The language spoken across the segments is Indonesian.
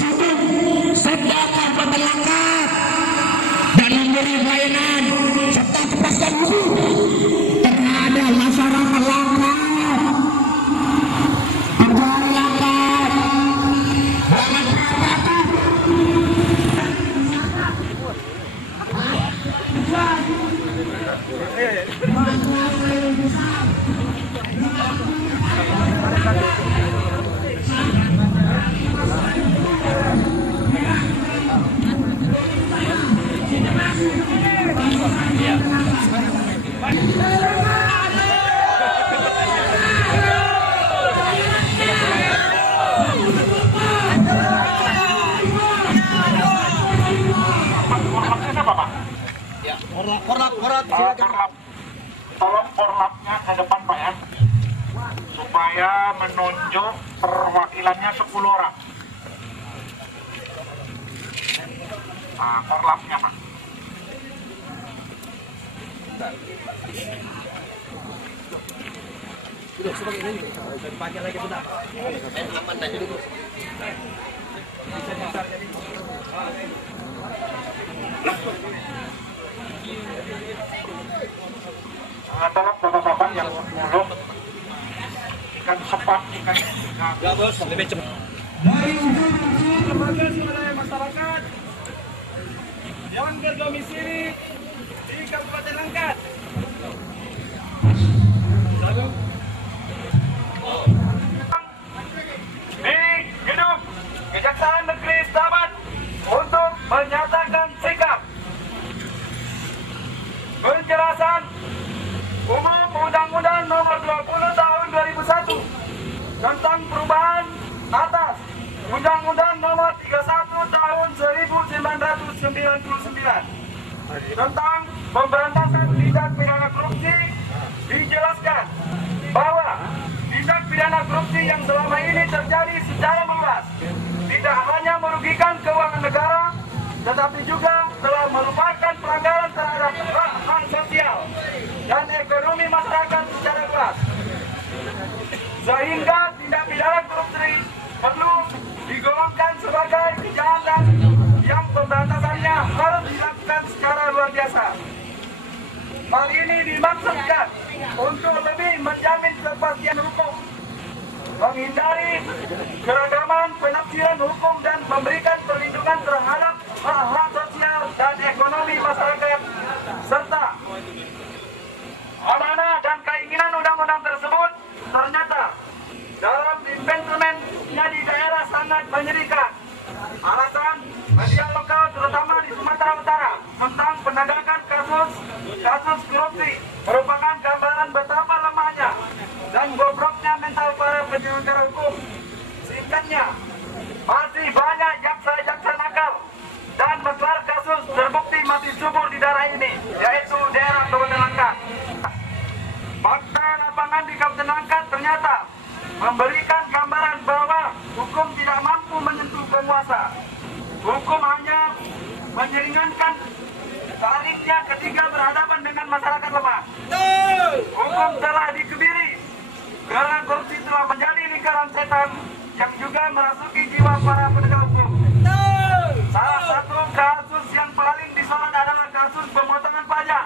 satu sediakan pemelangkat dan memberi pelayanan serta kepastian hukum terhadap masyarakat langkat. Pencari langkat dengan perhatian. Tolong korlapnya ke depan Pak ya, supaya menunjuk perwakilannya 10 orang. Nah, korlapnya Pak. Adalah bapak-bapak yang 10 ikan sepat, ikan Ya bos, lebih cepat. Dari Lembaga swadaya masyarakat yang berdomisili di Kabupaten Langkat. di gedung Kejaksaan Negeri Sahabat untuk menyatakan sikap penjelasan umum Undang-Undang Nomor 20 Tahun 2001 tentang perubahan atas Undang-Undang Nomor 31 Tahun 1999 tentang pemberantasan tindak pidana korupsi. Dijelaskan bahwa tindak pidana korupsi yang selama ini terjadi secara meluas tidak hanya merugikan keuangan negara, tetapi juga telah merupakan pelanggaran terhadap hak sosial dan ekonomi masyarakat secara luas. Sehingga tindak pidana korupsi perlu digolongkan sebagai kejahatan yang pemberantasannya harus dilakukan secara luar biasa. Hal ini dimaksudkan untuk lebih menjamin kepastian hukum, menghindari keragaman penafsiran hukum dan memberikan perlindungan terhadap hak-hak sosial dan ekonomi masyarakat, serta amanah dan keinginan undang-undang tersebut ternyata dalam implementasinya di daerah sangat menyedihkan. Alasan media lokal terutama di Sumatera Utara tentang penegakan kasus korupsi merupakan gambaran betapa lemahnya dan bobroknya mental para penyelenggara hukum. Singkatnya, masih banyak jaksa-jaksa nakal dan menggelar kasus terbukti mati subur di daerah ini, yaitu daerah Kabupaten Langkat. Fakta lapangan di Kabupaten Langkat ternyata memberikan gambaran bahwa hukum tidak mampu menyentuh penguasa. Hukum hanya menyeringankan tarifnya ketika berhadapan dengan masyarakat lemah. Hukum telah dikebiri karena korupsi telah menjadi lingkaran setan yang juga merasuki jiwa para penegak hukum. Salah satu kasus yang paling disorot adalah kasus pemotongan pajak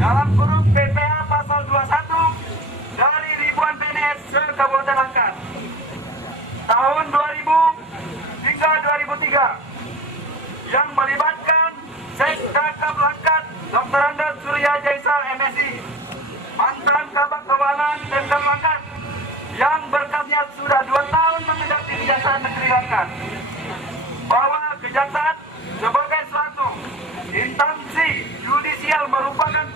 dalam kurung PPA pasal 21 dari ribuan PNS se-Kabupaten Langkat tahun 2000 hingga 2003 yang melibatkan Sekda Kab Langkat Dr. Andes Surya Jaisa MSI, mantan Kabak Keuangan Pemkab Langkat yang berkasnya sudah 2 tahun mengidap di Kejaksaan Negeri Langkat, bahwa kejaksaan sebagai suatu instansi judisial merupakan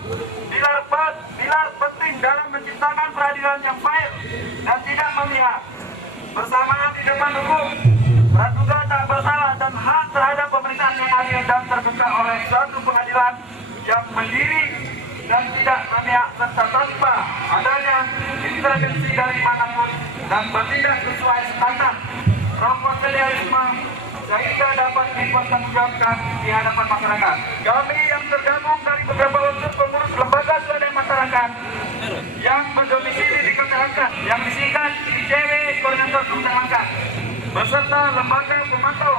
pilar penting dalam menciptakan peradilan yang fair dan tidak memihak. Bersamaan di depan hukum, praduga tak bersalah dan hak terhadap pemeriksaan yang adil dan terbuka oleh suatu pengadilan yang mandiri dan tidak memihak serta tanpa adanya intervensi dari manapun dan bertindak sesuai standar profesionalisme sehingga dapat dipertanggungjawabkan di hadapan masyarakat. Kami yang tergabung dari beberapa unsur pengurus lembaga swadaya masyarakat yang berdomisili di Kota yang disingkat ICW Koordinator Kota beserta lembaga pemantau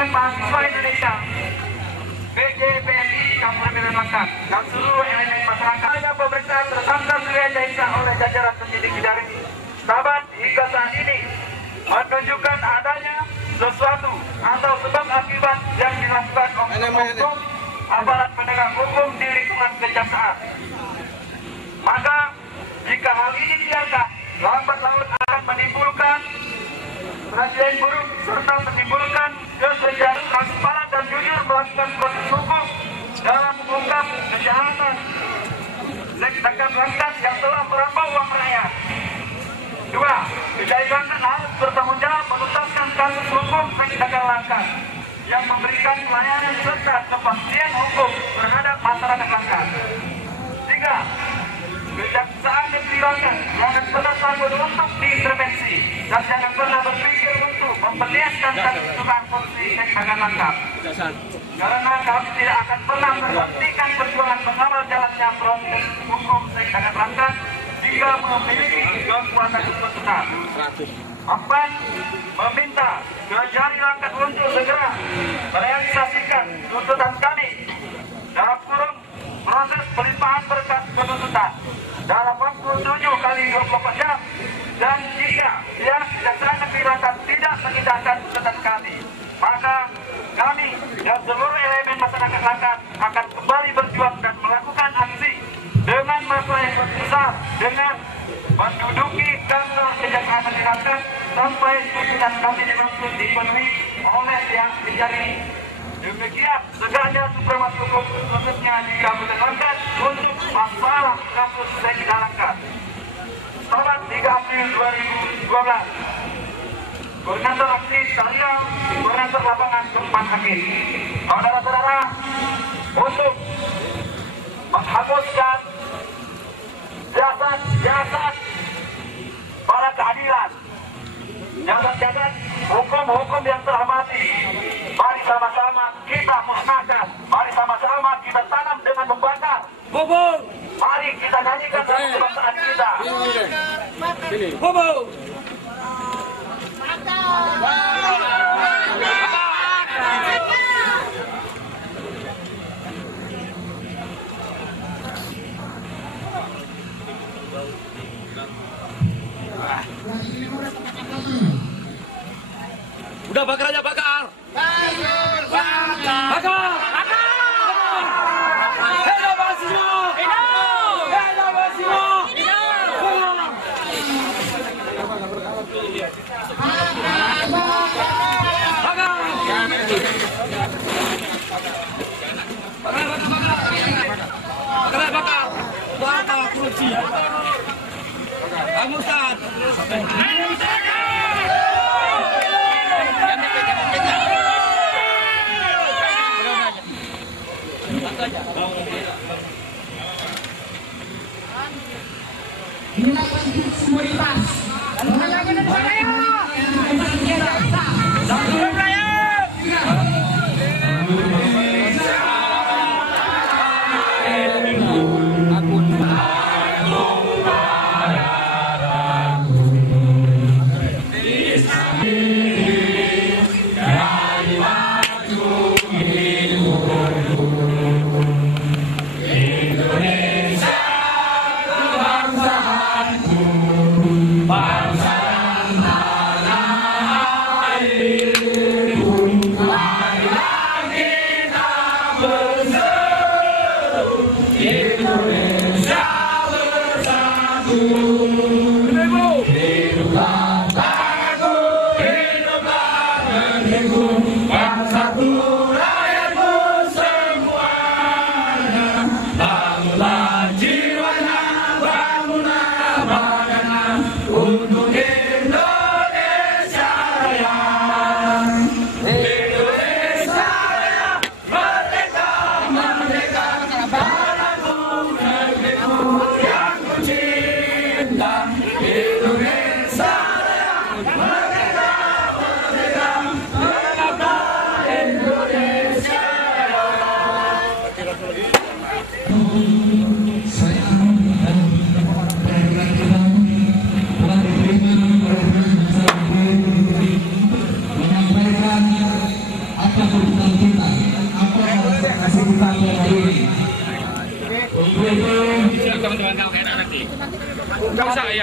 Perhimpunan Mahasiswa Indonesia BJPMI Kabupaten Medan Langkat dan seluruh elemen masyarakat. Ada pemeriksaan tersangka Surya Jaisa oleh jajaran penyidik dari Sahabat hingga saat ini menunjukkan adanya sesuatu atau sebab akibat yang dilakukan oknum aparat penegak hukum di lingkungan kejaksaan. Maka jika hal ini dibiarkan, lambat laun akan menimbulkan presiden buruk serta menimbulkan kesejahteraan transparan dan jujur melakukan proses hukum dalam mengungkap kejahatan Seks Langkat yang telah merambah uang rakyat. 2. Kejaksaan harus bertanggung jawab menuntaskan kasus hukum Seks Langkat yang memberikan pelayanan serta kepastian hukum terhadap masyarakat Langkat. 3. Kejaksaan Negeri Langkat jangan pernah takut untuk diintervensi dan jangan pernah berpikir untuk memperlihatkan kasus dugaan korupsi Seks Langkat. Karena kami tidak akan pernah menghentikan perjuangan mengawal jalannya proses hukum Seks Langkat jika memiliki kekuatan besar. 4. Meminta Kejari Langkat untuk segera merealisasikan tuntutan kami dalam kurung proses pelimpahan berkas penuntutan dalam waktu 7 kali 24 jam, dan jika pihak Kejaksaan Negeri Langkat tidak mengindahkan tuntutan kami, maka kami dan seluruh elemen masyarakat Langkat akan kembali berjuang dan melakukan aksi dengan masa yang besar dengan menduduki kantor Kejaksaan Negeri Langkat sampai tuntutan kami dipenuhi oleh pihak Kejari. Demikian segala supremasi hukum khususnya di Kabupaten Langkat untuk masalah kasus Seks Langkat. Selamat 3 April 2012. Koordinator aksi Saria, Koordinator lapangan Keempat Hakim. Saudara-saudara, untuk menghapuskan jasad para keadilan, jasad hukum-hukum yang telah mati, mari sama-sama kita musnahkan, mari sama-sama kita tanam dengan membakar. Mari kita nyanyikan lagu kebangsaan kita. Udah bakar aja, bakar. Bakar. Hello mahasiswa. Hello mahasiswa. Bakar korupsi. Angguskan. Inilah prinsip komunitas.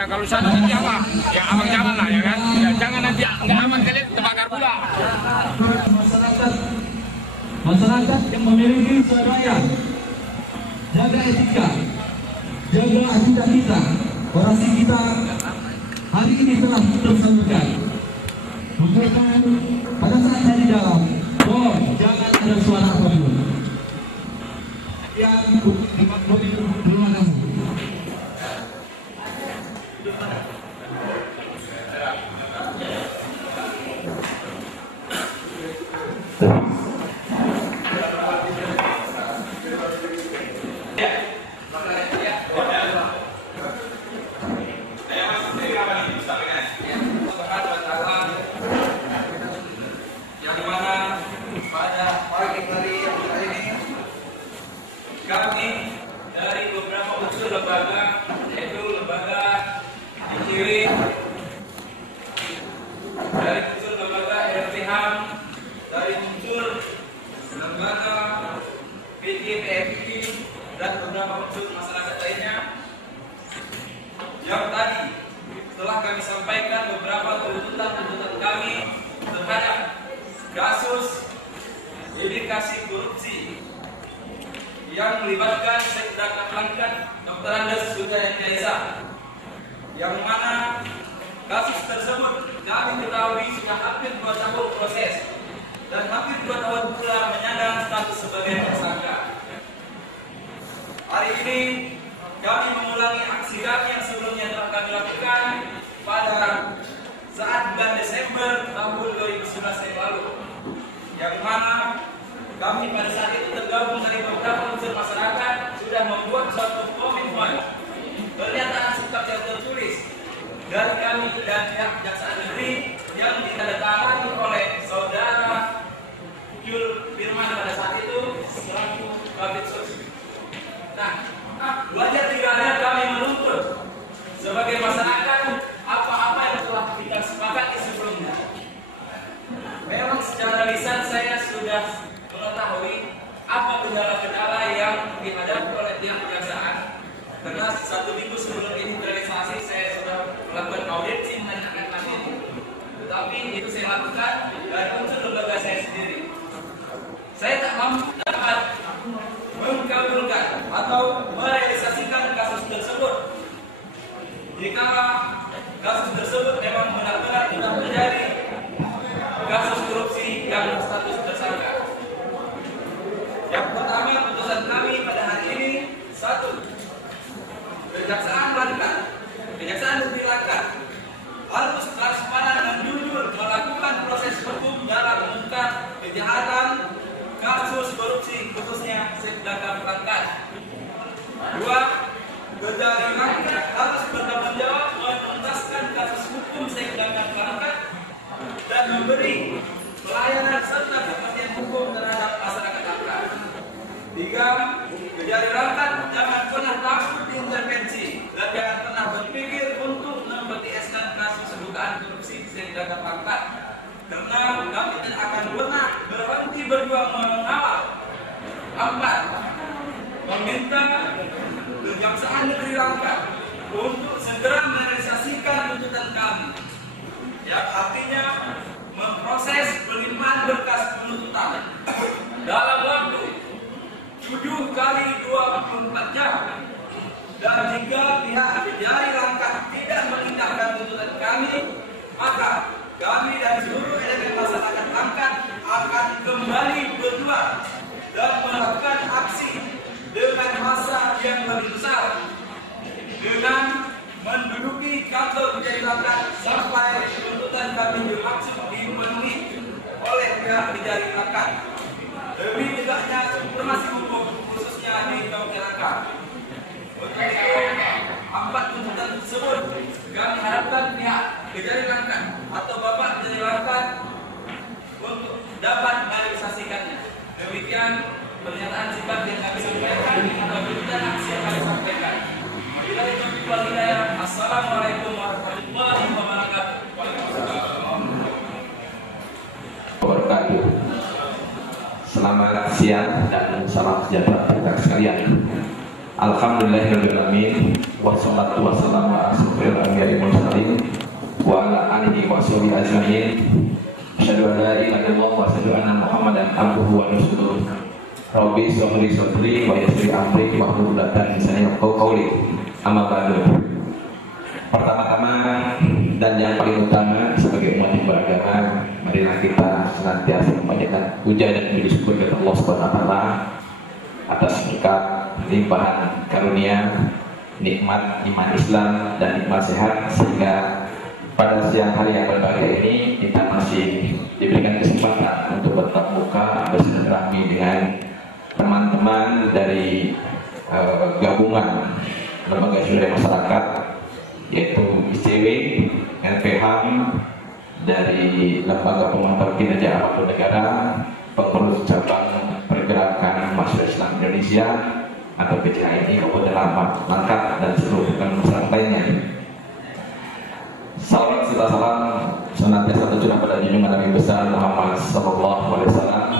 kalau sana nanti apa? Ya abang jalan lah ya kan. Ya, jangan nanti nggak aman kalian terbakar pula. Masyarakat yang memiliki budaya, jaga etika, jaga akidah kita. Orasi kita hari ini telah tersalurkan. Bukan pada saat saya di dalam, jangan ada suara apapun. Yang terima kasih. Yang mana pada pagi hari ini kami dari beberapa unsur lembaga, yaitu lembaga ICW, dari unsur lembaga LPHAM, dari unsur lembaga PTPFI dan beberapa unsur masyarakat lainnya yang tadi telah kami sampaikan beberapa tuntutan kami terhadap kasus indikasi korupsi yang melibatkan Sekda Kaplankan Dr. Andes Sudayasa, yang mana kasus tersebut kami ketahui sudah hampir 2 tahun proses dan hampir 2 tahun pula menyandang status sebagai tersangka. Hari ini kami mengulangi aksi kami yang sebelumnya telah kami lakukan pada saat bulan Desember tahun 2011 yang lalu, yang mana kami pada saat itu tergabung dari beberapa unsur masyarakat sudah membuat suatu komitmen pernyataan sikap yang tertulis dari kami dan pihak Kejaksaan Negeri yang ditandatangani oleh saudara Jul Firman pada saat itu selaku Kabid Sus. Nah, wajar tidak kami menuntut sebagai masyarakat apa-apa yang telah kita sepakati sebelumnya. Memang secara lisan saya sudah mengetahui apa kendala-kendala yang dihadapi oleh pihak kejaksaan, karena 1 minggu sebelum ini realisasi saya sudah melakukan audit menanyakan kami itu. Tetapi itu saya lakukan dari unsur lembaga saya sendiri. Saya tak mampu dapat mengabulkan atau merealisasikan kasus tersebut jika kasus tersebut memang benar-benar tidak menjadi kasus korupsi yang status tersangka. Yang pertama, putusan kami pada hari ini 1. Kejaksaan Negeri Langkat harus transparan dan jujur melakukan proses hukum dalam mengungkap kejahatan kasus korupsi khususnya Sekda Kaplankan. 2. Kejari Langkat harus bertanggung jawab menuntaskan kasus hukum Sekda Kaplankan dan memberi pelayanan serta kepastian hukum terhadap masyarakat Langkat. 3. Kejari Langkat jangan pernah takut diintervensi dan jangan pernah berpikir untuk membetieskan kasus dugaan korupsi Sekda Kaplankan, karena kami tidak akan pernah berhenti berjuang mengawal. 4. Meminta Kejaksaan Negeri Langkat untuk segera merealisasikan tuntutan kami, yang artinya memproses pelimpahan berkas penuntutan dalam waktu 7 kali 24 jam. Dan jika pihak Kejari Langkat tidak menindakkan tuntutan kami, maka kami dan seluruh elemen masyarakat Langkat akan kembali berjuang dan melakukan aksi dengan massa yang lebih besar, dengan menduduki kantor Kejari Langkat sampai tuntutan kami dimaksud dipenuhi oleh pihak Kejari Langkat demi tegaknya supremasi hukum khususnya di masyarakat. Untuk itu, 4 tuntutan tersebut kami harapkan pihak Kejari Langkat atau Bapak Kejari Langkat untuk dapat merealisasikannya. Demikian pernyataan sikap yang kami sampaikan atau tuntutan aksi yang kami sampaikan. Wabillahi taufiq wal hidayah. Assalamualaikum warahmatullahi wabarakatuh. Selamat siang dan salam sejahtera kita sekalian. Alhamdulillahirrahmanirrahim. Wassalatu wassalamu ala asyrofil anbiya'i wal mursalin wa ala alihi wa sahbihi ajma'in. Asyhadu an la ilaha illallah wa asyhadu anna Muhammadan abduhu wa rasuluh. Rabbi shrah li sadri wa yassir li amri wahlul 'uqdatam min lisani yafqahu qawli. Amma ba'du. Pertama-tama dan yang paling utama sebagai umat yang beragama, marilah kita senantiasa memanjatkan puja dan puji syukur kepada Allah Subhanahu wa taala atas berkat limpahan karunia, nikmat iman Islam dan nikmat sehat, sehingga pada siang hari yang berbahagia ini kita masih diberikan kesempatan untuk bertatap muka bersilaturahmi dengan teman-teman dari gabungan lembaga swadaya masyarakat, yaitu ICW, LPHAM, dari Lembaga Pemantau Kinerja Aparatur Negara, Pengurus Cabang Pergerakan Mahasiswa Islam Indonesia atau PCHMI, Kabupaten Langkat, dan seluruh masyarakat lainnya. Salawat serta salam senantiasa tercurah pada junjungan Nabi besar Muhammad SAW.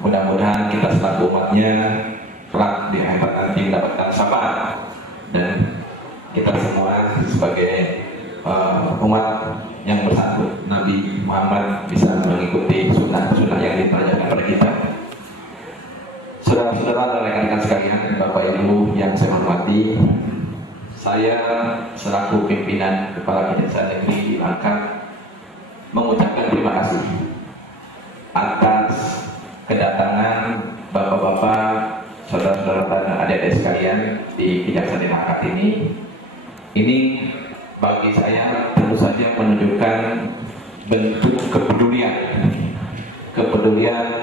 Mudah-mudahan kita selaku umatnya kelak di akhirat nanti mendapatkan syafaat, dan kita semua sebagai umat yang bersatu Nabi Muhammad bisa mengikuti sunnah-sunnah yang dipelajarkan pada kita. Saudara-saudara dan rekan-rekan sekalian, Bapak Ibu yang saya hormati, saya selaku pimpinan Kepala Kejaksaan Negeri Langkat mengucapkan terima kasih atas kedatangan Bapak-bapak, saudara-saudara dan adik-adik sekalian di Kejaksaan Langkat ini. Ini bagi saya tentu saja menunjukkan bentuk kepedulian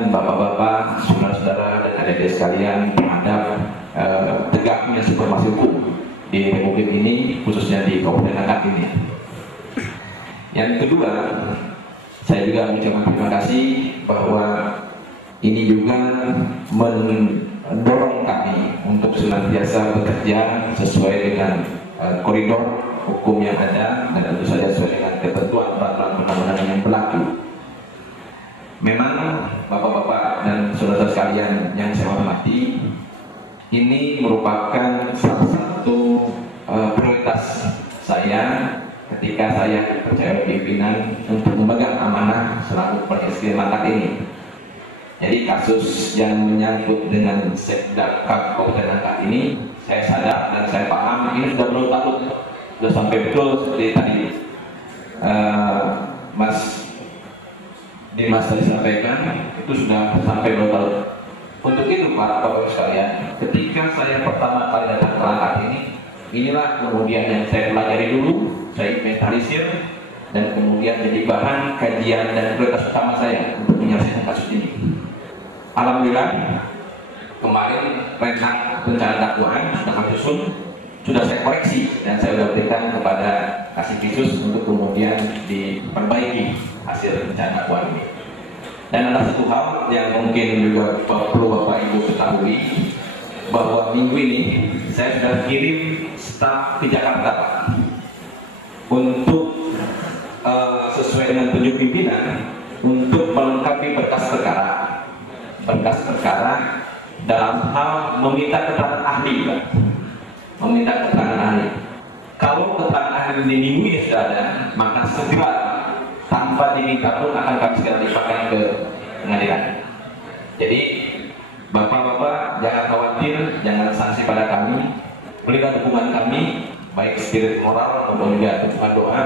bapak-bapak, saudara-saudara dan adik-adik sekalian terhadap tegaknya supervisi hukum di Republik ini, khususnya di Kabupaten Langkat ini. Yang kedua, saya juga mengucapkan terima kasih bahwa ini juga mendorong kami untuk senantiasa bekerja sesuai dengan koridor hukum yang ada, dan tentu saja sesuai dengan ketentuan peraturan perundang-undangan yang berlaku. Memang bapak-bapak dan saudara sekalian yang saya hormati, ini merupakan salah satu prioritas saya ketika saya percaya pimpinan untuk memegang amanah selaku Presiden Langkat ini. Jadi kasus yang menyangkut dengan Sekdakap Kabupaten Langkat ini, saya sadar dan saya paham ini sudah berlarut-larut, sudah sampai betul seperti tadi Mas Dimas tadi sampaikan, itu sudah sampai berlarut. Untuk itu para bapak sekalian, ketika saya pertama kali datang ke Langkat ini, inilah kemudian yang saya pelajari dulu, saya inventarisir, dan kemudian jadi bahan kajian dan prioritas utama saya untuk menyelesaikan kasus ini. Alhamdulillah, kemarin rencana dakwaan sudah kami susun, sudah saya koreksi, dan saya sudah berikan kepada Kasih Khusus untuk kemudian diperbaiki hasil rencana dakwaan ini. Dan ada satu hal yang mungkin juga perlu Bapak Ibu ketahui, bahwa minggu ini saya sudah kirim staf ke Jakarta untuk sesuai dengan tunjuk pimpinan untuk melengkapi berkas perkara dalam hal meminta keterangan ahli, meminta keterangan ahli. Kalau keterangan ahli di minggu ini sudah ada, maka segera tanpa diminta pun akan kami segera limpahkan ke pengadilan. Jadi bapak-bapak jangan khawatir, jangan sanksi pada kami, berikan dukungan kami baik spirit moral maupun juga dukungan doa.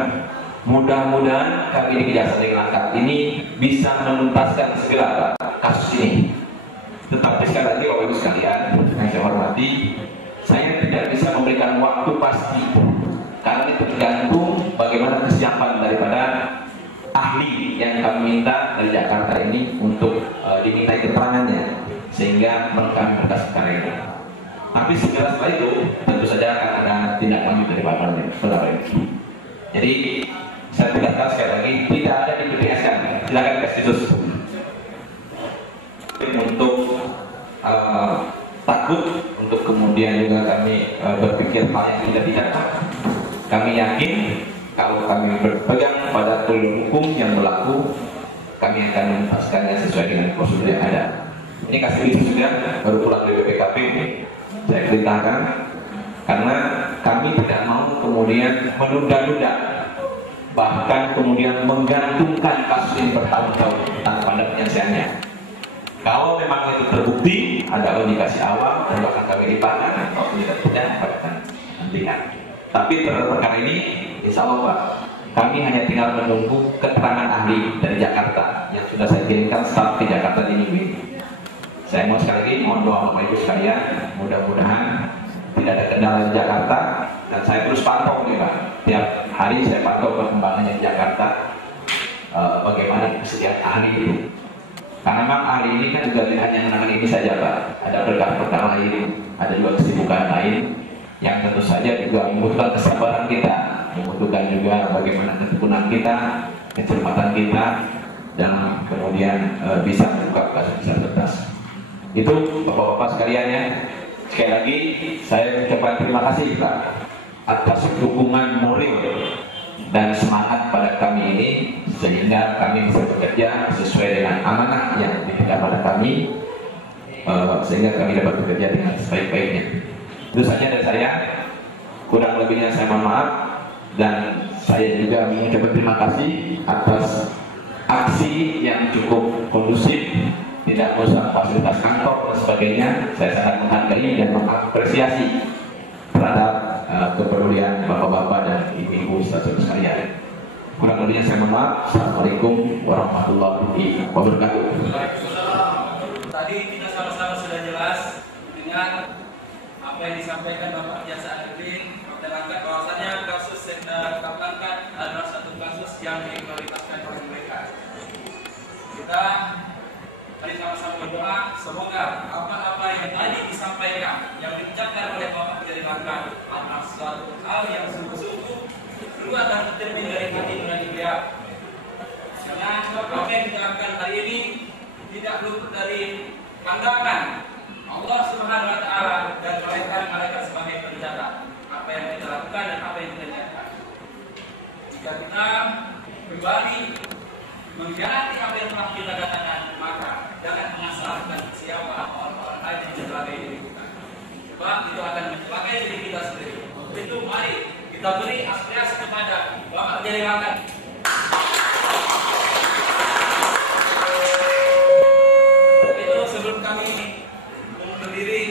Mudah-mudahan kami di Kejaksaan Negeri Langkat ini bisa menuntaskan segera kasus ini. Tetapi sekali lagi Bapak Ibu sekalian yang saya hormati, saya tidak bisa memberikan waktu pasti karena itu tergantung bagaimana kesiapan daripada ahli yang kami minta dari Jakarta ini untuk dimintai keterangannya sehingga melengkapi berkas perkara ini. Tapi segera setelah itu tentu saja akan ada tindak lanjut dari Bapak Ibu. Jadi saya tegaskan sekali lagi, tidak ada di PPS kan, silakan Kasih Khusus untuk takut untuk kemudian juga kami berpikir hal yang tidak. Kami yakin kalau kami berpegang pada koridor hukum yang berlaku, kami akan menuntaskannya sesuai dengan prosedur yang ada. Ini Kasih Khusus juga baru pulang dari BPKP, saya perintahkan, karena kami tidak mau kemudian menunda-nunda, bahkan kemudian menggantungkan kasus ini bertahun-tahun tanpa ada penyelesaiannya. Kalau memang itu terbukti ada indikasi awal, tentu akan kami libatkan, atau tidak akan hentikan. Tapi terhadap perkara ini, insya Allah Pak, kami hanya tinggal menunggu keterangan ahli dari Jakarta yang sudah saya kirimkan staf di Jakarta di minggu ini. Saya mau sekali lagi mohon doa Bapak Ibu sekalian, mudah-mudahan tidak ada kendala di Jakarta, dan saya terus pantau nih Pak. Tiap hari saya pantau perkembangannya di Jakarta, bagaimana kesediaan ahli itu. Karena memang ahli ini kan juga tidak hanya menangani ini saja Pak, ada perkara-perkara lain, ada juga kesibukan lain yang tentu saja juga membutuhkan kesabaran kita, membutuhkan juga bagaimana ketekunan kita, kecermatan kita, dan kemudian bisa membuka kasus-kasus tuntas. Itu Bapak-bapak sekalian ya. Sekali lagi saya ucapkan terima kasih Pak atas dukungan moral dan semangat pada kami ini, sehingga kami bisa bekerja sesuai dengan amanah yang diberikan pada kami, sehingga kami dapat bekerja dengan sebaik-baiknya. Itu saja dari saya, kurang lebihnya saya mohon maaf, dan saya juga mengucapkan terima kasih atas aksi yang cukup kondusif, tidak usah fasilitas kantor dan sebagainya. Saya sangat menghargai dan mengapresiasi terhadap kepedulian bapak-bapak dan ibu-ibu saudara sekalian. Kurang lebihnya saya mohon maaf. Assalamualaikum warahmatullahi wabarakatuh. Tadi kita sama-sama sudah jelas dengan apa yang disampaikan Bapak Jaksa Agung menerangkan bahwasannya kasus Kaplankat adalah satu kasus yang diprioritaskan oleh mereka. Kita mari sama-sama berdoa semoga apa-apa yang tadi disampaikan, yang diucapkan oleh Bapak Jaksa adalah suatu hal yang sungguh-sungguh keluar dan tercermin dari hati nurani beliau. Karena apa yang kita lakukan hari ini tidak luput dari pandangan Allah Subhanahu wa Ta'ala dan malaikat sebagai pencatat apa yang kita lakukan dan apa yang kita nyatakan. Jika kita kembali mengkhianati apa yang telah kita katakan, maka jangan mengasahkan siapa orang-orang lain yang mencelakai diri kita. Sebab itu akan mencelakai diri kita sendiri. Untuk itu mari kita beri aspirasi kepada Bapak Jelimakan. Itu sebelum kami berdiri,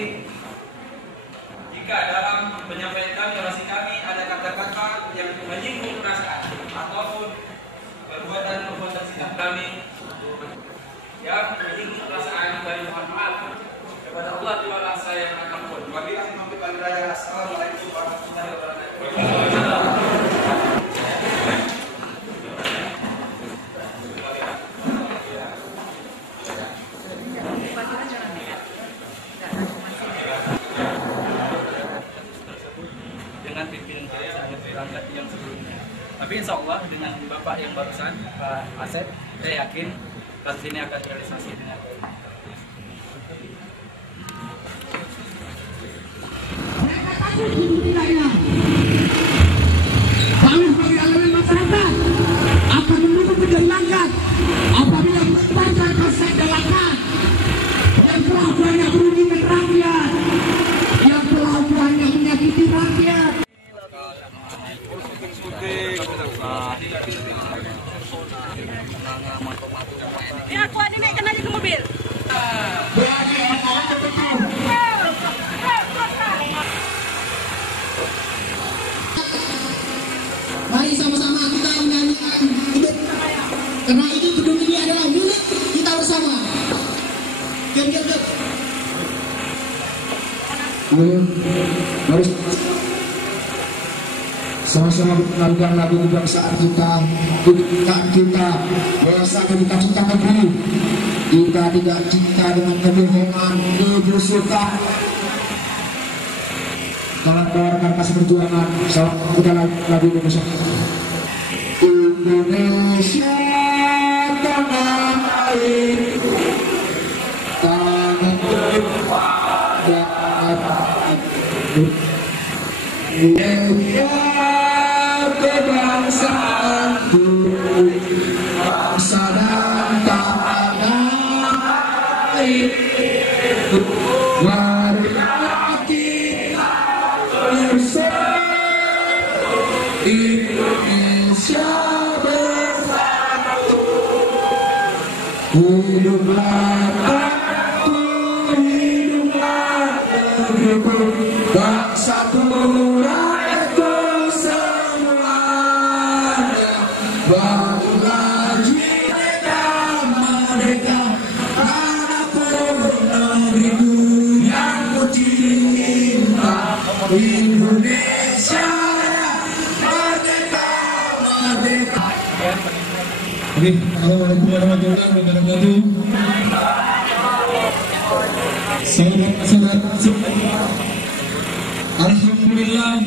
jika dalam penyampaian kami, orasi kami ada kata-kata yang menyinggung perasaan ataupun perbuatan sikap kami yang menyinggung perasaan, kami mohon maaf kepada Allah Ta'ala. Saya akan wabillahi taufiq wal hidayah. Assalamualaikum warahmatullahi wabarakatuh. Dengan pimpinan perangkat yang sebelumnya. Tapi insya Allah dengan Bapak yang barusan, Pak Asep, saya yakin kasus ini akan realisasi dengan baik. Kami sebagai elemen masyarakat akan mendukung penjalankan apabila menuntaskan kasus Kaplankat yang telah banyak merugikan rakyat, yang telah banyak menyakiti rakyat. Ya, aku ini naikkan aja ke mobil. Mari sama-sama kita menyanyikan hidup, karena ini gedung ini adalah milik kita bersama. Diam. Harus sama-sama menyanyikan lagu kebangsaan kita berdasarkan kita cinta negeri. Kita tidak cinta dengan kebohongan, kebusukan. Kawan-kawan Karkas Perjuangan, salam kita lagu Indonesia. Indonesia tanah air, tanah berpada Indonesia kebangsaanku, bangsa dan tanah air. Mari Hiduplah aku, hiduplah negeriku, bangsaku, rakyatku semuanya. Bangunlah jiwa merdeka, tanahku negeriku yang ku cinta, Indonesia merdeka, merdeka. Oke, assalamualaikum warahmatullahi wabarakatuh. Saudara-saudara, alhamdulillah.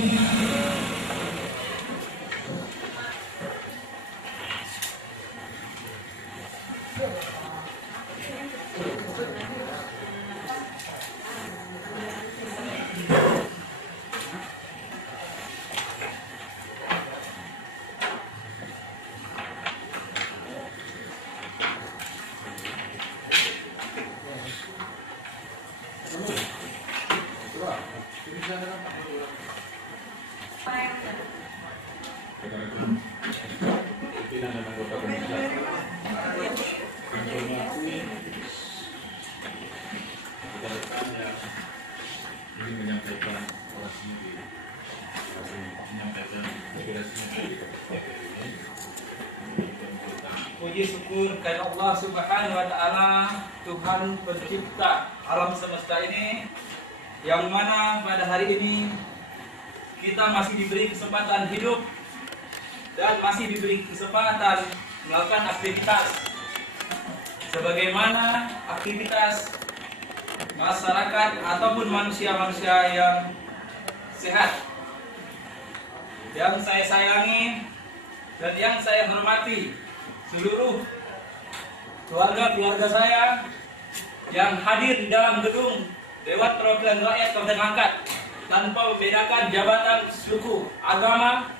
Puji syukur kepada Allah Subhanahu wa Ta'ala, Tuhan pencipta alam semesta ini, yang mana pada hari ini kita masih diberi kesempatan hidup dan masih diberi kesempatan melakukan aktivitas sebagaimana aktivitas masyarakat ataupun manusia-manusia yang sehat. Yang saya sayangi dan yang saya hormati seluruh keluarga saya yang hadir di dalam gedung Dewan Perwakilan Rakyat Kabupaten Langkat tanpa membedakan jabatan, suku, agama,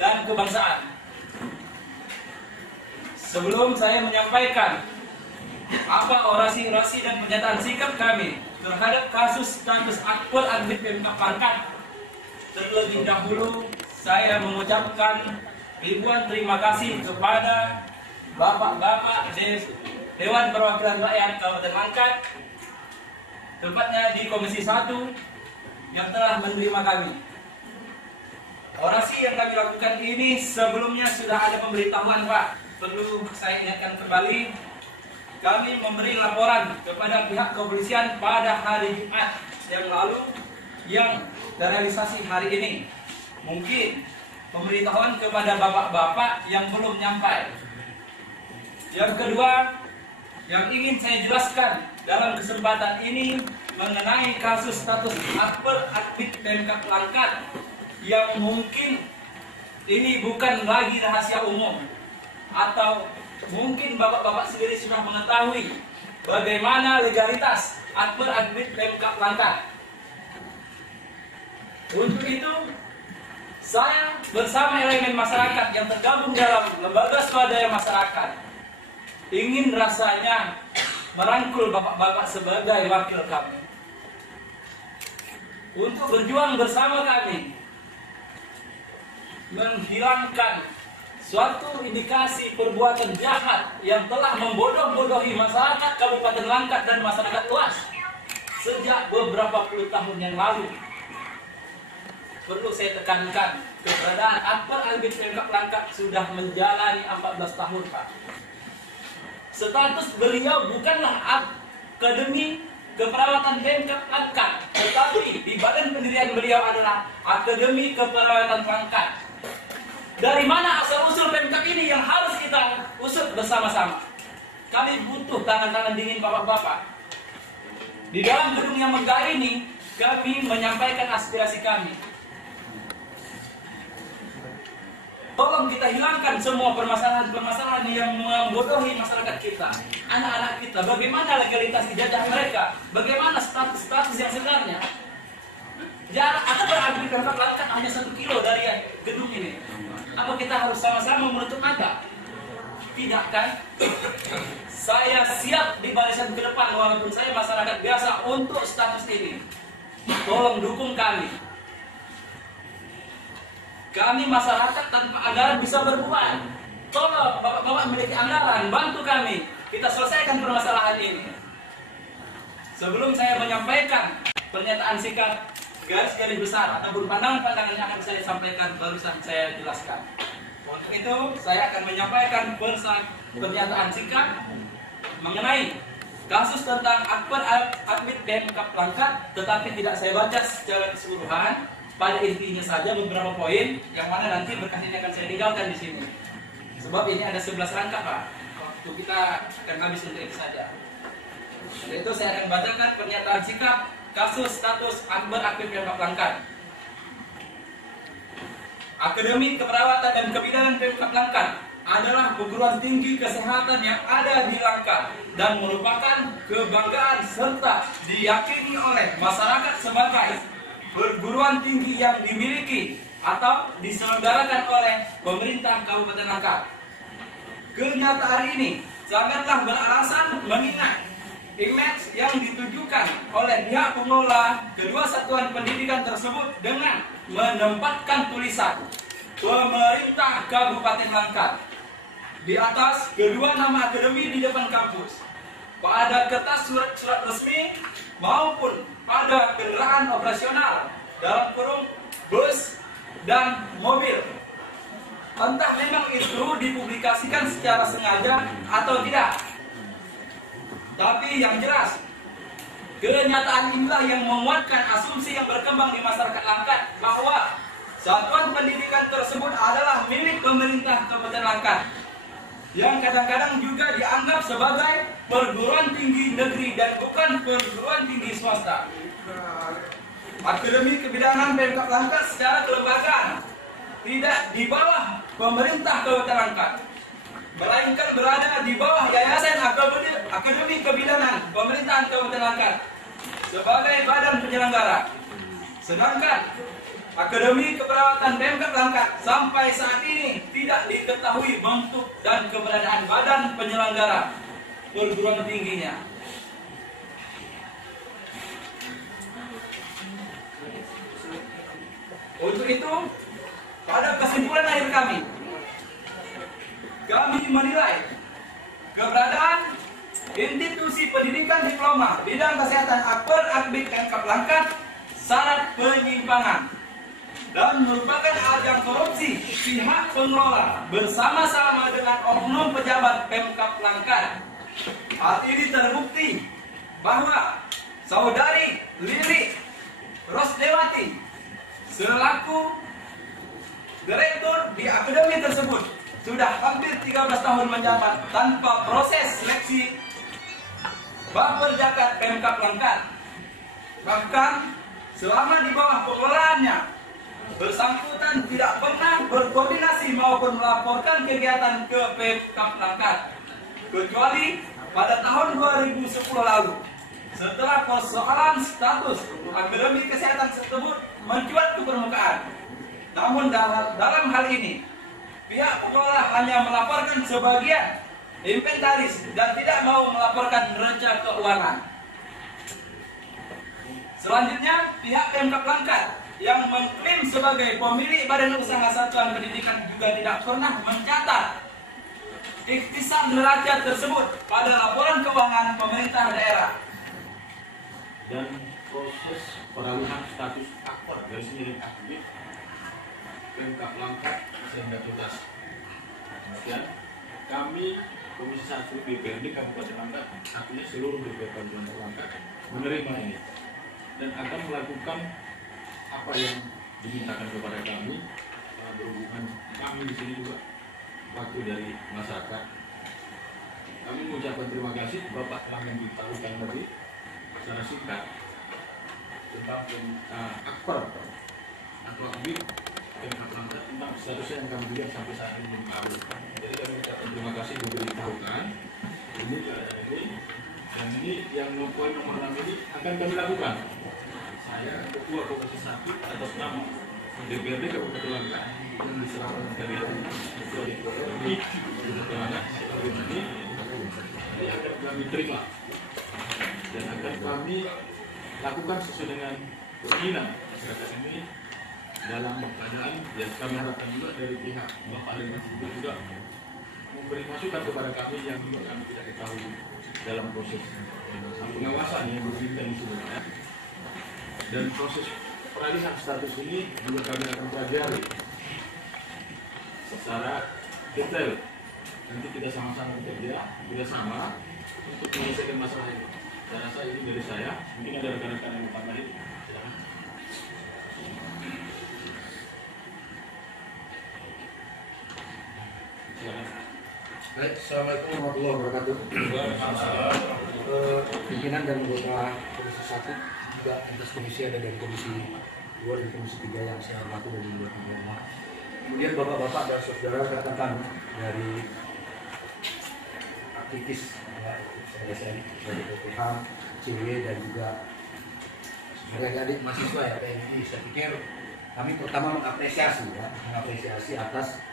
dan kebangsaan. Sebelum saya menyampaikan apa orasi-orasi dan pernyataan sikap kami terhadap kasus status akpol aktif Pemkab Langkat, terlebih dahulu saya mengucapkan ribuan terima kasih kepada Bapak-bapak Dewan Perwakilan Rakyat Kabupaten Langkat, tepatnya di Komisi 1 yang telah menerima kami. Orasi yang kami lakukan ini sebelumnya sudah ada pemberitahuan, Pak. Perlu saya ingatkan kembali, kami memberi laporan kepada pihak kepolisian pada hari Jumat yang lalu yang terrealisasi hari ini. Mungkin pemberitahuan kepada bapak-bapak yang belum nyampai. Yang kedua, yang ingin saya jelaskan dalam kesempatan ini mengenai kasus status akpol aktif Pemkab Langkat yang mungkin ini bukan lagi rahasia umum, atau mungkin bapak-bapak sendiri sudah mengetahui bagaimana legalitas akpol aktif Pemkab Langkat. Untuk itu, saya bersama elemen masyarakat yang tergabung dalam lembaga swadaya masyarakat ingin rasanya merangkul bapak-bapak sebagai wakil kami untuk berjuang bersama kami menghilangkan suatu indikasi perbuatan jahat yang telah membodoh-bodohi masyarakat Kabupaten Langkat dan masyarakat luas sejak beberapa puluh tahun yang lalu. Perlu saya tekankan, keberadaan akpol aktif Pemkab Langkat sudah menjalani 14 tahun, Pak. Status beliau bukanlah Akademi Keperawatan Pemkab Langkat, tetapi di badan pendirian beliau adalah Akademi Keperawatan Langkat. Dari mana asal-usul Pemkab ini yang harus kita usut bersama-sama? Kami butuh tangan-tangan dingin bapak-bapak. Di dalam gedung yang megah ini, kami menyampaikan aspirasi kami. Tolong kita hilangkan semua permasalahan-permasalahan yang membodohi masyarakat kita, anak-anak kita. Bagaimana legalitas ijazah mereka? Bagaimana status yang sebenarnya? Jarak akpol aktif Pemkab Langkat hanya 1 kilo dari gedung ini. Apa kita harus sama-sama menutup mata? Tidak kan? Saya siap di barisan ke depan walaupun saya masyarakat biasa untuk status ini. Tolong dukung kami. Kami masyarakat tanpa anggaran bisa berbuat. Tolong bapak-bapak memiliki anggaran, bantu kami. Kita selesaikan menyelesaikan permasalahan ini, sebelum saya menyampaikan pernyataan sikap garis-garis besar ataupun pandangan-pandangan yang akan saya sampaikan, barusan saya jelaskan. Untuk itu, saya akan menyampaikan pernyataan sikap mengenai kasus tentang akbar admit Pemkab Langkat, tetapi tidak saya baca secara keseluruhan, pada intinya saja beberapa poin yang mana nanti berkas ini akan saya tinggalkan di sini. Sebab ini ada 11 rangkap, Pak. Waktu kita akan habis untuk itu saja. Untuk itu saya akan bacakan pernyataan sikap kasus status akbar admit Pemkab Langkat. Akademi Keperawatan dan Kebidanan Pemkab Langkat adalah perguruan tinggi kesehatan yang ada di Langkat dan merupakan kebanggaan serta diyakini oleh masyarakat sebagai perguruan tinggi yang dimiliki atau diselenggarakan oleh pemerintah Kabupaten Langkat. Kenyataan ini sangatlah beralasan mengingat image yang ditujukan oleh pihak pengelola kedua satuan pendidikan tersebut dengan menempatkan tulisan pemerintah Kabupaten Langkat di atas kedua nama akademi di depan kampus, pada kertas surat-surat resmi maupun pada kendaraan operasional dalam kurung bus dan mobil. Entah memang itu dipublikasikan secara sengaja atau tidak, tapi yang jelas kenyataan inilah yang menguatkan asumsi yang berkembang di masyarakat Langkat bahwa satuan pendidikan tersebut adalah milik pemerintah Kabupaten Langkat, yang kadang-kadang juga dianggap sebagai perguruan tinggi negeri dan bukan perguruan tinggi swasta. Akademi Kebidanan Pemkab Langkat secara kelembagaan tidak di bawah pemerintah Kabupaten Langkat, melainkan berada di bawah Yayasan Akademi Kebidanan Pemerintahan Kabupaten Langkat sebagai badan penyelenggara. Sedangkan Akademi Keperawatan Pemkab Langkat sampai saat ini tidak diketahui bentuk dan keberadaan badan penyelenggara perguruan tingginya. Untuk itu, pada kesimpulan akhir kami menilai keberadaan institusi pendidikan diploma bidang kesehatan akbar admit Pemkab Langkat syarat penyimpangan dan merupakan ajang korupsi pihak pengelola bersama-sama dengan oknum pejabat Pemkab Langkat. Hal ini terbukti bahwa saudari Lili Rosdewati selaku direktur di akademi tersebut sudah hampir 13 tahun menjabat tanpa proses seleksi Baperjakat Pemkab Langkat. Bahkan selama di bawah pengelolaannya, bersangkutan tidak pernah berkoordinasi maupun melaporkan kegiatan ke Pemkab Langkat, kecuali pada tahun 2010 lalu setelah persoalan status akademi kesehatan tersebut mencuat ke permukaan. Namun dalam hal ini pihak pengelola hanya melaporkan sebagian inventaris dan tidak mau melaporkan neraca keuangan. Selanjutnya, pihak Pemkab Langkat yang mengklaim sebagai pemilik badan usaha satuan pendidikan juga tidak pernah mencatat ikhtisar neraca tersebut pada laporan keuangan pemerintah daerah. Dan proses peralihan status akbar garis miring akademik Pemkab Langkat sehingga tuntas. Kemudian kami Komisi 1 DPRD Kabupaten Langkat, artinya seluruh DPRD Kabupaten Langkat menerima ini dan akan melakukan apa yang dimintakan kepada kami berhubungan kami di sini juga waktu dari masyarakat. Kami mengucapkan terima kasih Bapak telah memberitahukan tadi secara singkat tentang akbar atau akbid Pemkab Langkat tentang statusnya yang kami lihat sampai saat ini belum tahu. Jadi kami mengucapkan terima kasih diberitahukan ini dan ini yang poin nomor 6 ini akan kami lakukan. Saya Ketua Komisi 1 atas nama DPRD Kabupaten Langkat yang diserahkan dari Ketua DPRD Kabupaten Langkat ini akan kami terima dan akan kami lakukan sesuai dengan keinginan masyarakat ini dalam keadaan yang kami harapkan juga dari pihak Bapak Lena juga memberi masukan kepada kami yang juga kami tidak ketahui. dalam proses pengawasan yang berjenjang sebenarnya. Dan proses peralihan status ini juga kami akan pelajari secara detail. Nanti kita sama-sama bekerja sama untuk menyelesaikan masalah ini. Saya rasa ini dari saya. Mungkin ada rekan-rekan yang mau tambahin. Baik, Assalamualaikum warahmatullahi wabarakatuh. Pimpinan dan anggota Komisi 1 juga lintas komisi ada dari Komisi 2 dan Komisi 3 yang saya hormati dari luar negeri. Kemudian bapak-bapak dan saudara rekan dari aktivis LSM, dari PPH, CW dan juga adik-adik mahasiswa ya PMI. Saya pikir kami pertama mengapresiasi atas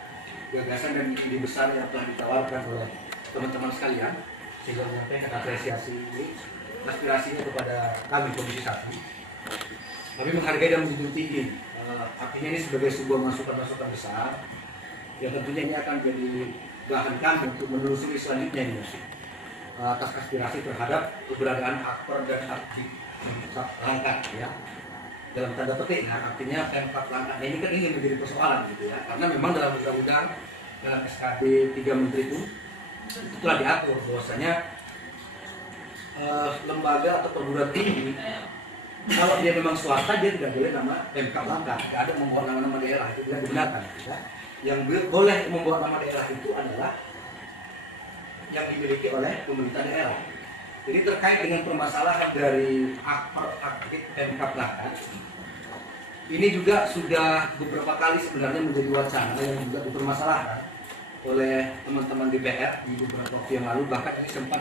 gagasan dan ide besar yang telah ditawarkan oleh teman-teman sekalian, sehingga menyampaikan apresiasi ini, aspirasinya kepada kami Komisi 1. Kami menghargai dan menjunjung tinggi. Artinya ini sebagai sebuah masukan-masukan besar yang tentunya ini akan jadi bahan kami untuk menelusuri selanjutnya ini atas aspirasi terhadap keberadaan akper dan aktif langkat ya. Dalam tanda petik, artinya Pemkab Langkat ini kan ingin menjadi persoalan gitu ya, karena memang dalam undang-undang dalam SKB 3 Menteri itu telah diatur bahwasanya lembaga atau perguruan tinggi kalau dia memang swasta dia tidak boleh nama Pemkab Langkat, tidak ada membawa nama-nama daerah, itu tidak dibenarkan ya. Yang boleh membawa nama daerah itu adalah yang dimiliki oleh pemerintah daerah. Jadi terkait dengan permasalahan dari aktif Pemkab Langkat, ini juga sudah beberapa kali sebenarnya menjadi wacana yang juga dipermasalahkan oleh teman-teman DPR di beberapa waktu yang lalu, bahkan ini sempat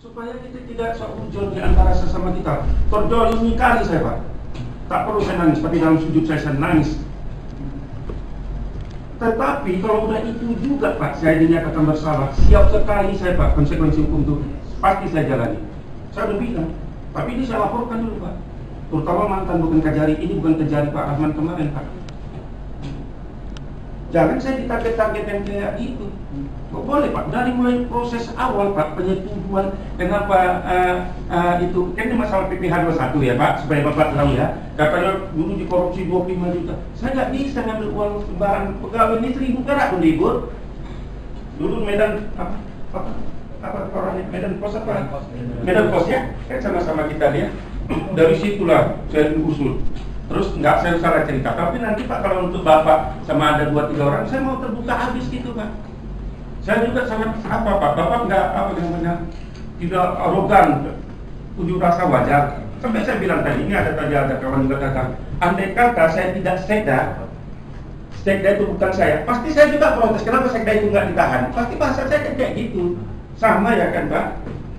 supaya kita tidak seujung di antara sesama kita. Terdolimi kali saya Pak. Tak perlu saya nangis, tapi dalam sujud saya nangis. Tetapi kalau udah itu juga Pak, saya dinyatakan bersalah, siap sekali saya Pak, konsekuensi hukum itu pasti saya jalani. Saya udah bilang, tapi ini saya laporkan dulu Pak. Terutama mantan bukan Kejari, ini bukan Kejari Pak Rahman kemarin Pak. Jangan saya ditarget-target yang kayak gitu. Kok boleh Pak, dari mulai proses awal Pak, penyetujuan kenapa itu, kan ini masalah PPH 21 ya Pak, supaya Bapak tahu ya. Katanya dulu dikorupsi 25 juta. Saya nggak bisa ngambil uang sembarang pegawai ini 1.000 perak pun libur. Dulu Medan Medan Pos apa? Medan Pos ya, kan sama-sama kita dia. Dari situlah saya usul. Terus nggak saya salah cerita, tapi nanti Pak kalau untuk Bapak sama ada 2-3 orang, saya mau terbuka habis gitu Pak. Saya juga sangat apa Pak, Bapak nggak apa namanya tidak arogan, unjuk rasa wajar. Sampai saya bilang tadi ini ada kawan juga datang. Andai kata saya tidak sekda itu bukan saya, pasti saya juga protes. Kenapa sekda itu nggak ditahan? Pasti bahasa saya kayak gitu, sama ya kan Pak.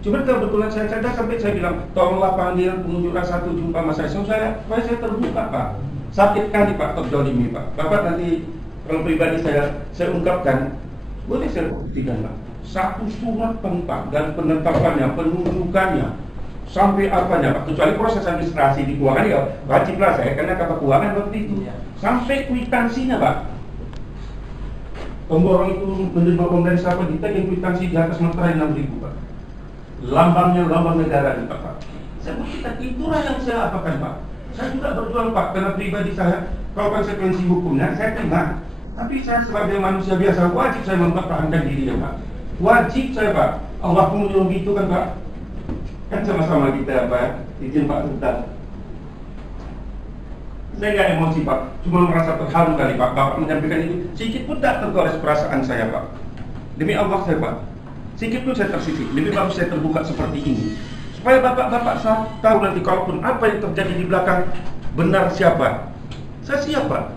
Cuma kebetulan saya sadar sampai saya bilang, tolonglah panggil pengunjuk rasa itu jumpa mas saya terbuka Pak. Sakit kali Pak, terdolimi Pak. Bapak nanti kalau pribadi saya ungkapkan, boleh saya buktikan Pak. Satu surat Pak dan penetapannya, penunjukannya, sampai apanya Pak. Kecuali proses administrasi di keuangan ya wajiblah saya, karena kata keuangan waktu itu. Sampai kwitansinya Pak. Pemborong itu menerima uang dari siapa, ditagih kwitansi di atas materai 6.000 Pak. Lambangnya lambang negara nih Pak. Saya buktikan, itulah yang saya apakan Pak. Saya juga berjuang Pak, karena pribadi saya, kalau konsekuensi hukumnya saya terima. Tapi saya sebagai manusia biasa wajib saya mempertahankan diri ya Pak. Wajib saya Pak. Allah pun menyuruh gitu kan Pak. Kan sama-sama kita Pak. Izin Pak sebentar. Saya nggak emosi Pak, cuma merasa terharu kali Pak. Bapak menyampaikan itu, sedikit pun tak tergores perasaan saya Pak. Demi Allah saya Pak. Sedikit pun saya tersisih, lebih bagus saya terbuka seperti ini supaya bapak-bapak tahu nanti kalaupun apa yang terjadi di belakang benar siapa. Saya siap Pak,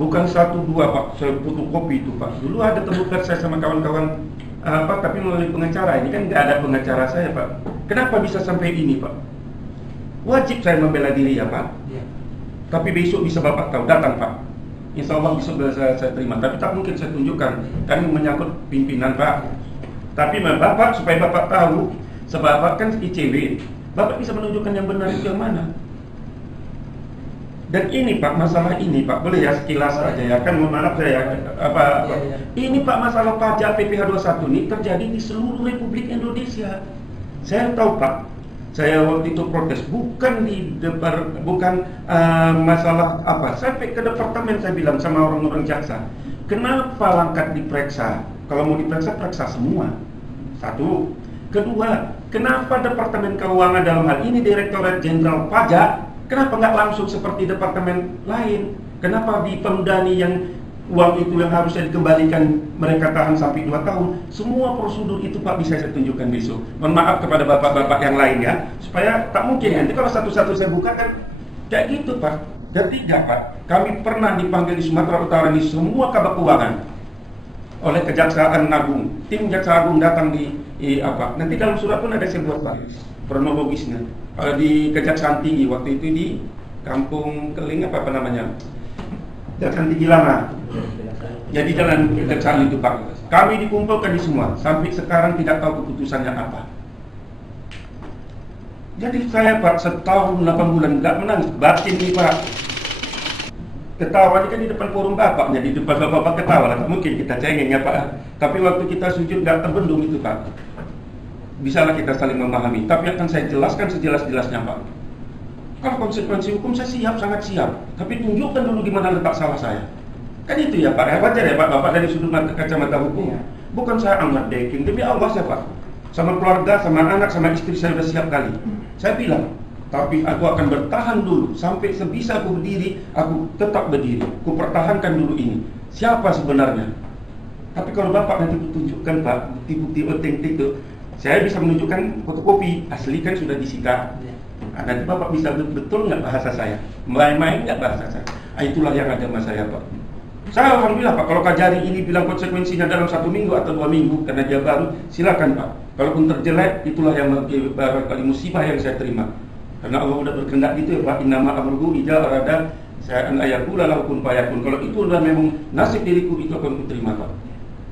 bukan 1-2 Pak, saya butuh kopi itu Pak. Dulu ada terbuka saya sama kawan-kawan tapi melalui pengacara. Ini kan nggak ada pengacara saya, Pak. Kenapa bisa sampai ini, Pak? Wajib saya membela diri ya, Pak. Tapi besok bisa Bapak tahu, datang, Pak. Insya Allah besok saya terima. Tapi tak mungkin saya tunjukkan, kan menyangkut pimpinan, Pak. Tapi Bapak, supaya Bapak tahu, sebab Bapak kan ICW, Bapak bisa menunjukkan yang benar itu yang mana. Dan ini Pak, masalah ini Pak, boleh ya sekilas aja ya, kan mohon maaf saya ini Pak, masalah pajak PPh 21 ini terjadi di seluruh Republik Indonesia. Saya tahu Pak, saya waktu itu protes bukan di depan, bukan masalah apa, saya ke departemen, saya bilang sama orang-orang jaksa, kenapa Langkat diperiksa? Kalau mau diperiksa, periksa semua. Satu. Kedua, kenapa Departemen Keuangan dalam hal ini Direktorat Jenderal Pajak, kenapa nggak langsung seperti departemen lain? Kenapa di Pemdani yang uang itu yang harusnya dikembalikan mereka tahan sampai 2 tahun? Semua prosedur itu Pak bisa saya tunjukkan besok. Mohon maaf kepada bapak-bapak yang lain ya, supaya tak mungkin nanti kalau satu-satu saya buka kan kayak gitu Pak. Dan 3 Pak, kami pernah dipanggil di Sumatera Utara di semua kabak keuangan oleh Kejaksaan Agung. Tim Jaksa Agung datang di apa? Nanti dalam surat pun ada saya buat Pak kronologisnya. Di Kejaksaan Tinggi waktu itu di Kampung Keling apa namanya? Kejaksaan Tinggi Lama. Jadi jalan Kejaksaan itu Pak. Kami dikumpulkan di semua. Sampai sekarang tidak tahu keputusannya apa. Jadi saya Pak setahun 8 bulan nggak menangis, batin nih Pak. Ketawa kan di depan forum Bapak, di depan Bapak ketawa lah, mungkin kita cengeng ya Pak. Tapi waktu kita sujud nggak terbendung itu Pak. Bisalah kita saling memahami, tapi akan saya jelaskan sejelas-jelasnya Pak. Kalau konsekuensi hukum saya siap, sangat siap. Tapi tunjukkan dulu di mana letak salah saya. Kan itu ya Pak, wajar ya Pak, Bapak dari sudut kacamata hukum. Bukan saya angkat deking, demi Allah saya Pak. Sama keluarga, sama anak, sama istri saya sudah siap kali. Saya bilang, tapi aku akan bertahan dulu sampai sebisa aku berdiri, aku tetap berdiri. Aku pertahankan dulu ini. Siapa sebenarnya? Tapi kalau Bapak nanti tunjukkan Pak, bukti-bukti otentik itu, saya bisa menunjukkan fotokopi, asli kan sudah disita. Nanti Bapak bisa betul nggak bahasa saya, main-main nggak bahasa saya. Itulah yang ada sama saya Pak. Saya alhamdulillah Pak, kalau Kajari ini bilang konsekuensinya dalam 1 minggu atau 2 minggu karena dia baru, silakan Pak. Kalaupun terjelek, itulah yang barangkali musibah yang saya terima. Karena Allah sudah berkehendak gitu ya Pak, innama amruhu idza arada an ayaqula lahu kun fayakun. Kalau itu sudah memang nasib diriku, itu akan kuterima Pak.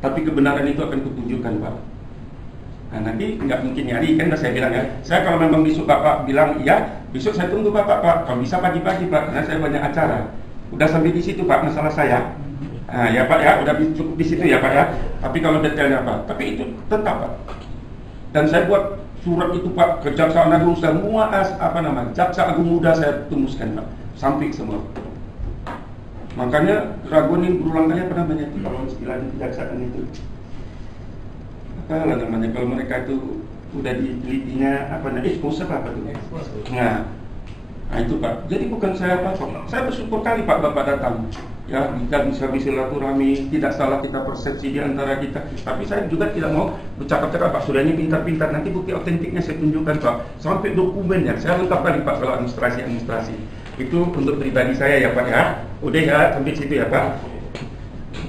Tapi kebenaran itu akan kutunjukkan Pak. Nah nanti nggak mungkin nyari kan, saya bilang ya. Saya kalau memang besok Bapak bilang iya, besok saya tunggu Bapak Pak. Kalau bisa pagi-pagi Pak, karena saya banyak acara. Udah sampai di situ Pak masalah saya. Nah ya Pak ya, udah cukup di situ ya Pak ya. Tapi kalau detailnya Pak, tapi itu tetap Pak. Dan saya buat surat itu Pak, Kejaksaan Agung semua Jaksa Agung Muda saya tumuskan Pak, sampai semua. Makanya keraguan ini berulang kali apa namanya itu, kalau istilahnya kejaksaan itu apa namanya, kalau mereka itu udah ditelitinya apa namanya, expose apa tuh? Nah itu Pak, jadi bukan saya Pak, saya bersyukur kali Pak Bapak datang. Ya, kita bisa silaturahmi, tidak salah kita persepsi di antara kita. Tapi saya juga tidak mau bercakap-cakap Pak, sudah ini pintar-pintar, nanti bukti otentiknya saya tunjukkan Pak. Sampai dokumennya, saya lengkap kali Pak kalau administrasi. Itu untuk pribadi saya ya Pak ya. Udah ya, sampai situ ya Pak.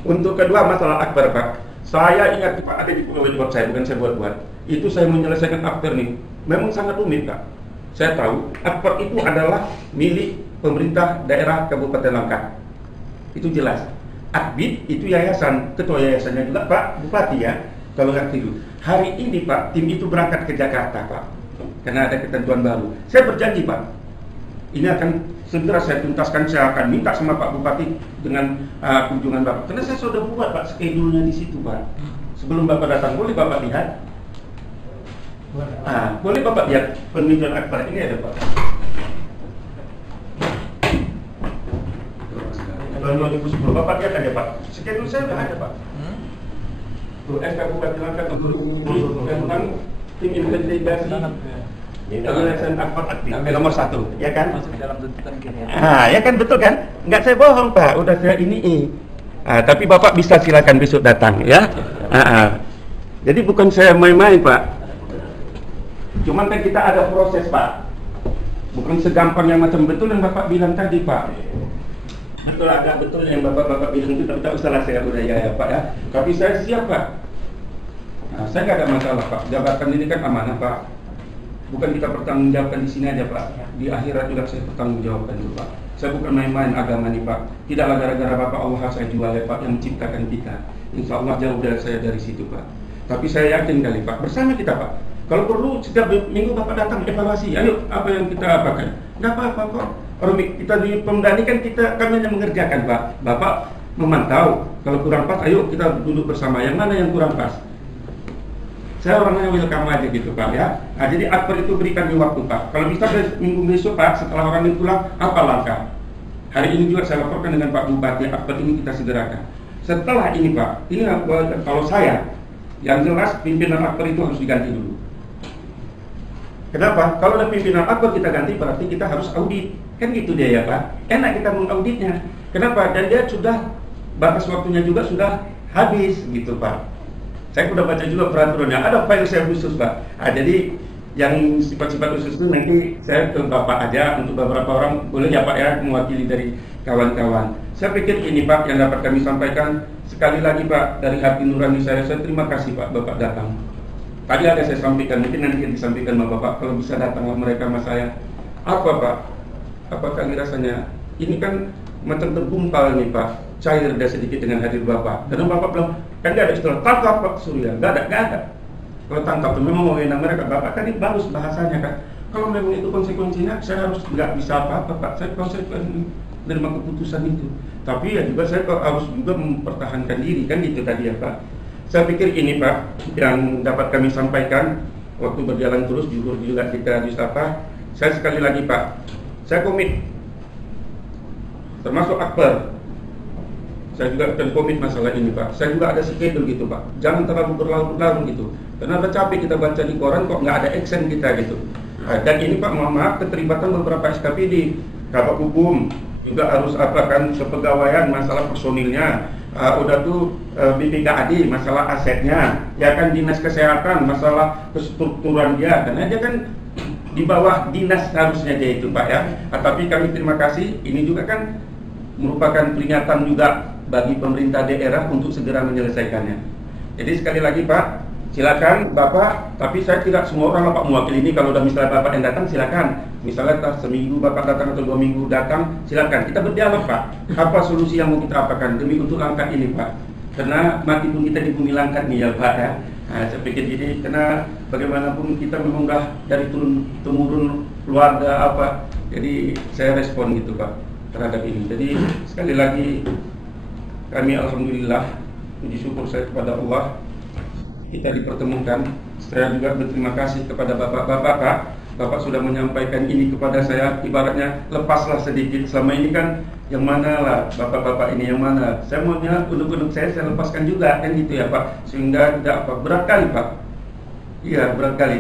Untuk kedua masalah akbar Pak. Saya ingat Pak, ada di pegawai buat saya, bukan saya buat-buat. Itu saya menyelesaikan akbar nih, memang sangat rumit Pak. Saya tahu, akbar itu adalah milik pemerintah daerah Kabupaten Langkat. Itu jelas. Akbid itu yayasan, ketua yayasannya juga Pak Bupati ya, kalau nggak tidur. Hari ini Pak, tim itu berangkat ke Jakarta Pak, karena ada ketentuan baru. Saya berjanji Pak, ini akan segera saya tuntaskan, saya akan minta sama Pak Bupati dengan kunjungan Bapak. Karena saya sudah buat Pak schedule-nya di situ Pak. Sebelum Bapak datang, boleh Bapak lihat? Boleh Bapak lihat peninjauan akbar ini ada Pak. Tahun 2010, Bapak lihat ada Pak. Schedule saya sudah ada Pak. Tuh, SK Bupati Langkat tentang tim investigasi penyelesaian akbar aktif nomor 1, ya kan? Masuk dalam tuntutan kini. Ya kan betul kan? Enggak saya bohong Pak, udah saya ini. Tapi Bapak bisa silakan besok datang ya. Jadi bukan saya main-main Pak. Cuman kan kita ada proses Pak. Bukan segampang yang macam betul yang Bapak bilang tadi Pak. Betul, agak betul yang Bapak bilang itu, tak usahlah saya udah ya Pak ya. Tapi saya siap Pak. Nah, saya nggak ada masalah Pak, jabatan ini kan amanah Pak. Bukan kita pertanggungjawabkan di sini aja Pak, di akhirat juga saya pertanggungjawabkan juga Pak. Saya bukan main-main agama nih Pak. Tidaklah gara-gara Bapak Allah saya jual ya Pak yang menciptakan kita. Insya Allah jauh dari saya dari situ Pak. Tapi saya yakin kali Pak, bersama kita Pak. Kalau perlu setiap minggu Bapak datang evaluasi, ayo apa yang kita apakan. Nggak apa-apa kok. Orang kita di Pemda ini kan kami hanya mengerjakan Pak. Bapak memantau, kalau kurang pas, ayo kita duduk bersama. Yang mana yang kurang pas? Saya orangnya welcome aja gitu Pak ya. Nah, jadi akbar itu berikan di waktu Pak. Kalau bisa minggu besok Pak, setelah orang itu pulang, apa langkah? Hari ini juga saya laporkan dengan Pak Bupati, akbar ini kita segerakan. Setelah ini Pak, ini kalau saya, yang jelas pimpinan akbar itu harus diganti dulu. Kenapa? Kalau ada pimpinan akbar kita ganti, berarti kita harus audit. Kan gitu dia ya Pak. Enak kita mengauditnya. Kenapa? Dan dia sudah, batas waktunya juga sudah habis gitu Pak. Saya sudah baca juga peraturannya, ada file saya khusus Pak. Nah, jadi yang sifat-sifat khusus itu nanti saya ke Bapak aja, untuk beberapa orang boleh ya Pak ya, mewakili dari kawan-kawan. Saya pikir ini Pak yang dapat kami sampaikan. Sekali lagi Pak, dari hati nurani saya terima kasih Pak Bapak datang. Tadi ada saya sampaikan, mungkin nanti disampaikan sama Bapak, kalau bisa datanglah mereka sama saya. Apa Pak? Apakah rasanya? Ini kan macam tergumpal nih Pak, cair dan sedikit dengan hadir Bapak. Karena Bapak bilang, kan nggak ada istilah tangkap Pak Surya, nggak ada. Kalau tangkap itu memang wewenang mereka, Bapak kan ini bagus bahasanya kan. Kalau memang itu konsekuensinya, saya harus nggak bisa apa-apa Pak, saya konsekuensi menerima keputusan itu. Tapi ya juga saya harus juga mempertahankan diri, kan gitu tadi ya Pak. Saya pikir ini Pak, yang dapat kami sampaikan, waktu berjalan terus juga kita disapa. Saya sekali lagi Pak, saya komit, termasuk akbar. Saya juga akan komit masalah ini Pak. Saya juga ada schedule gitu Pak. Jangan terlalu berlarut-larut gitu. Karena udah capek kita baca di koran kok nggak ada action kita gitu. Dan ini Pak, mohon maaf keterlibatan beberapa SKPD, Kabak Hukum juga harus apakan kepegawaian masalah personilnya. Udah tuh BPKAD masalah asetnya, ya kan Dinas Kesehatan masalah kestrukturan dia. Karena dia kan di bawah dinas harusnya dia itu Pak ya. Tapi kami terima kasih. Ini juga kan merupakan peringatan juga bagi pemerintah daerah untuk segera menyelesaikannya. Jadi sekali lagi Pak, silakan Bapak, tapi saya tidak semua orang Pak mewakili ini. Kalau udah misalnya Bapak yang datang silakan. Misalnya seminggu Bapak datang atau 2 minggu datang, silakan. Kita berdialog Pak. Apa solusi yang mau kita apakan demi untuk angkat ini Pak? Karena mati pun kita di bumi Langkat nih ya Pak ya. Nah, saya pikir jadi karena bagaimanapun kita memang udah dari turun-temurun keluarga apa. Jadi saya respon gitu Pak terhadap ini. Jadi sekali lagi kami alhamdulillah, puji syukur saya kepada Allah kita dipertemukan. Saya juga berterima kasih kepada Bapak-bapak Pak. Bapak sudah menyampaikan ini kepada saya, ibaratnya lepaslah sedikit. Selama ini kan yang mana lah Bapak-bapak ini yang mana. Saya maunya unduk-unduk saya lepaskan juga kan gitu ya Pak. Sehingga tidak apa berat kali Pak. Iya berat kali.